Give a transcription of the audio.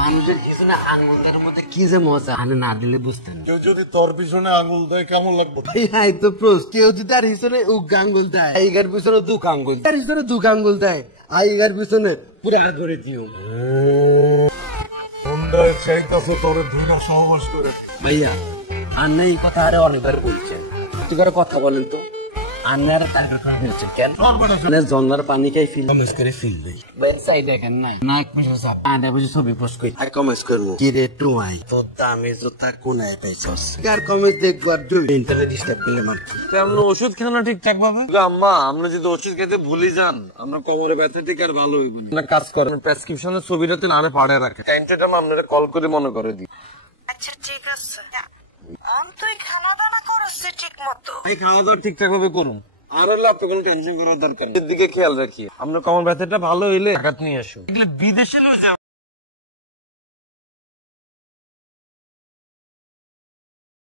মানুষের পিছনে আঙুল দেওয়ার মধ্যে কি যে মজা, না দিলে বুঝতেন। কেউ যদি তোর পিছনে আঙুল দেয় কেমন লাগবে? ভাই তো প্রোস, কেউ যদি তার পিছনে আঙ্গুল দেয়, আইগার পিছনে দুঃখ আঙ্গুল, তার পিছনে দুঃখ আঙ্গুল দেয়, আইগার পিছনে পুরো আর করে দিও। সহবাস করে ভাইয়া আর এই কথা আরে অনেকবার বলছেন, তুই কথা বলেন তো। আন্নার টাকা খারাপ হচ্ছে কেন? জন্নার পানি খাই ফিল কমেন্স করে ফিল দেই বাইরে সাইড দেখেন নাই না এক মাস আছে আনে বুঝি ছবি পোস্ট কই আর কমেন্স করব কি রে টুয়াই তো দামে জোতা কোনায় পাইছস কার কমেন্স দেখবার দুই ইন্টারনেট ডিস্টার্ব করলে মার তে আমরা ওষুধ খেলো না ঠিকঠাক ভাবে? আম্মা আমরা যদি ওষুধ খেতে ভুলে যান আমরা কোমরে ব্যথা ঠিক আর ভালো হইব না। কাজ করেন প্রেসক্রিপশনের ছবিটাতে নামে পাড়ে রাখে, টাইমটা আপনারা কল করে মনে করে দিই। আচ্ছা ঠিক আছে, তুই খাওয়া দাওয়া করছিস ঠিক মতো? এই খাওয়া দাওয়া ঠিকঠাক ভাবে করুন, আর হলে আপনার কোনো টেনশন করার দরকার নেই। এর দিকে খেয়াল রাখি, আপনার কোমর ব্যথাটা ভালো হইলে টাকা নিয়ে আসুন। বিদেশে লয়ে যাও